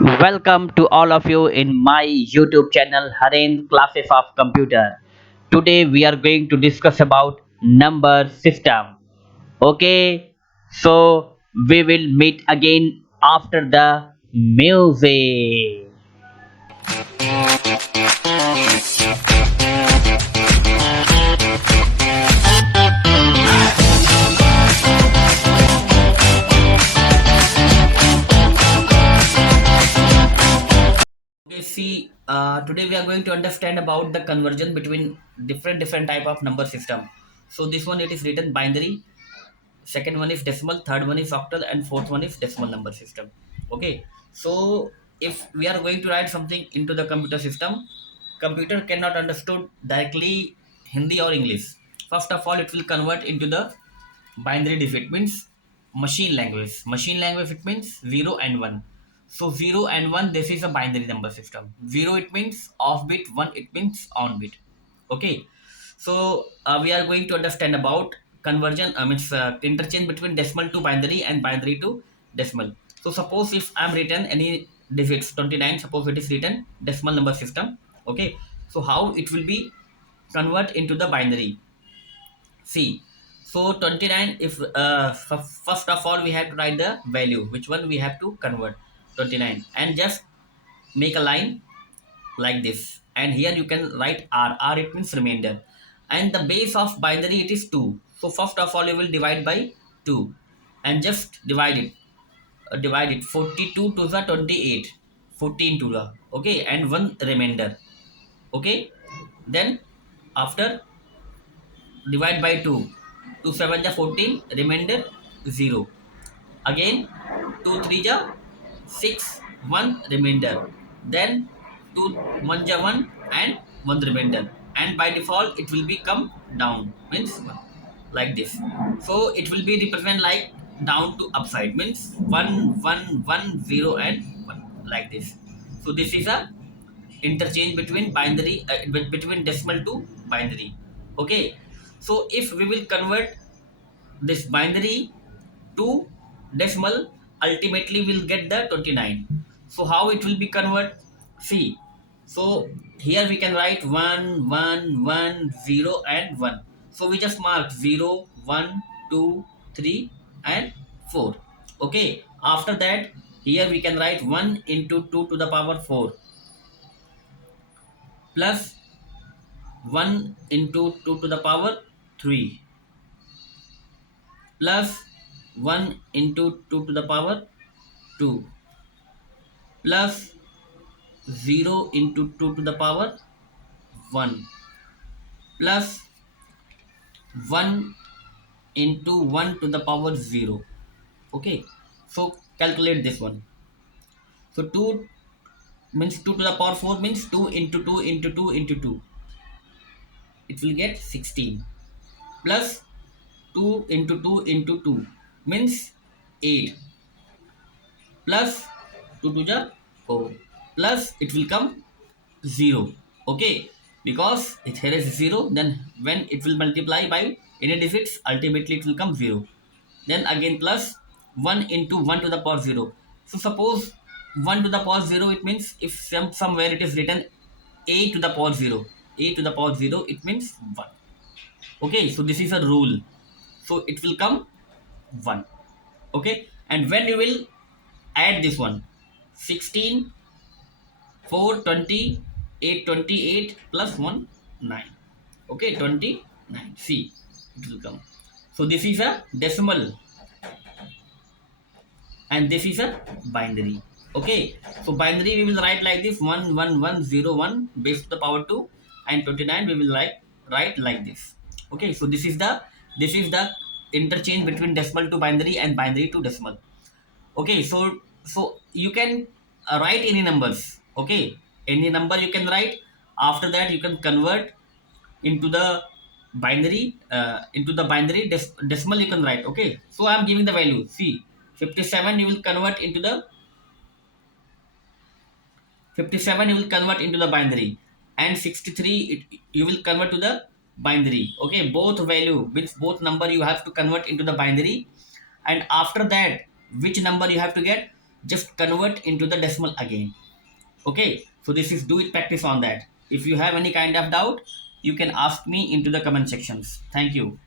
Welcome to all of you in my YouTube channel Harendra Classes of Computer. Today we are going to discuss about number system. Okay, so we will meet again after the music. Okay, see, today we are going to understand about the conversion between different type of number system. So this one it is written binary, second one is decimal, third one is octal, and fourth one is decimal number system. Okay, so if we are going to write something into the computer system, computer cannot understood directly Hindi or English. First of all, it will convert into the binary digit, means machine language it means 0 and 1. So 0 and 1, this is a binary number system. 0 it means off bit, 1 it means on bit. Okay, so we are going to understand about conversion, means interchange between decimal to binary and binary to decimal. So suppose if I'm written any digits 29, suppose it is written decimal number system. Okay, so how it will be convert into the binary. See, so 29, if first of all we have to write the value, which one we have to convert 29, and just make a line like this, and here you can write r it means remainder, and the base of binary it is 2. So first of all you will divide by 2 and just divide it 42 to the 28, 14 to the, okay, and one remainder. Okay, then after divide by 2, 2 7 ja 14, remainder 0. Again 2 3 ja 6, 1 remainder, then 2 1 ja 1 and 1 remainder, and by default it will become down, means 1, like this. So it will be represent like down to upside, means 1 1 1 0 and 1, like this. So this is a interchange between binary, between decimal to binary. Okay, so if we will convert this binary to decimal, ultimately we'll get the 29. So how it will be convert? See, so here we can write 1 1 1 0 and 1. So we just mark 0 1 2 3 and 4. Okay, after that here we can write 1 into 2 to the power 4 plus 1 into 2 to the power 3 plus 1 into 2 to the power 2 plus 0 into 2 to the power 1 plus 1 into 1 to the power 0. Okay, so calculate this one. So 2 means 2 to the power 4 means 2 into 2 into 2 into 2. It will get 16 plus 2 into 2 into 2 means 8 plus 2 to the 4 plus it will come 0. Okay, because it here is 0, then when it will multiply by any digits, ultimately it will come 0. Then again plus 1 into 1 to the power 0. So suppose 1 to the power 0, it means if somewhere it is written a to the power 0, a to the power 0, it means 1. Okay, so this is a rule, so it will come 1. Okay, and when you will add this one, 16 4 20 8 28 plus 1 9. Okay, 29. See, it will come. So this is a decimal and this is a binary. Okay, so binary we will write like this: 1 1 1 0 1 base to the power 2, and 29 we will write like this. Okay, so this is the interchange between decimal to binary and binary to decimal. Okay, so you can write any numbers. Okay, any number you can write. After that you can convert into the binary, decimal you can write. Okay, so I'm giving the value. See, 57 you will convert into the 57 you will convert into the binary, and 63 you will convert to the binary. Okay, both value means both number you have to convert into the binary, and after that which number you have to get, just convert into the decimal again. Okay, so this is do it practice on that. If you have any kind of doubt, you can ask me into the comment sections. Thank you.